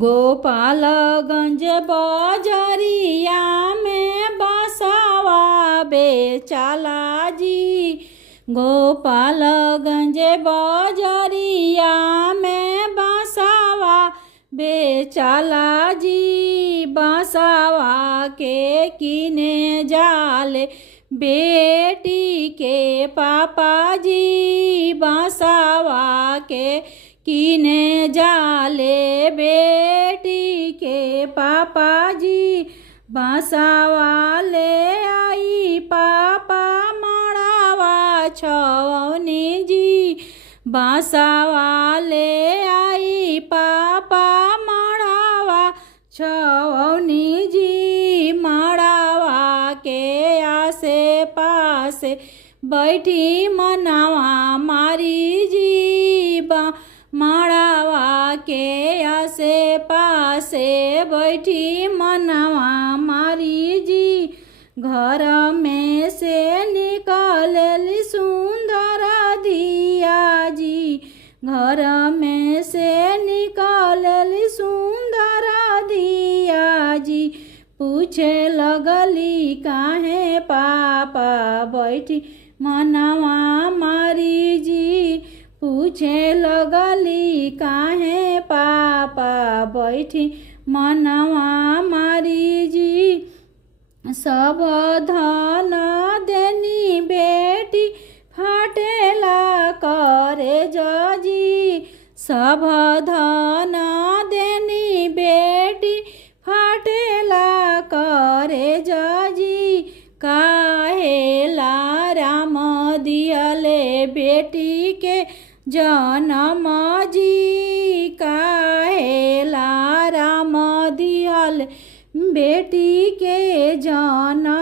गोपालगंज बजरिया में बसावा बेचाला जी। गोपालगंज बजरिया में बसावा बेचाला जी। बसावा के किने जाले बेटी के पापा जी। बसावा के किने जाले बेटी के पापा जी। बसावा ले आई पापा मड़ावा छवनी जी। बसावा ले आई पापा मड़ावा छवनी जी। मड़ावा के आसे पासे बैठी मनावा मारी जी। मड़ावा के आसे पासे बैठी मनावा मारी जी। घर में से निकलली सुंदर दिया जी। घर में से निकलली सुंदर दिया जी। पूछे लगली काहे पापा बैठी मनावा मारी जी। पूछे लगली काहे पापा बैठी मनावा मारी जी। सब धन देनी बेटी फाटेला करे जी। सब धन देनी बेटी फाटेला करे जी। काहेला राम दियले बेटी के जनम जी। काहेला राम दियल बेटी के जनम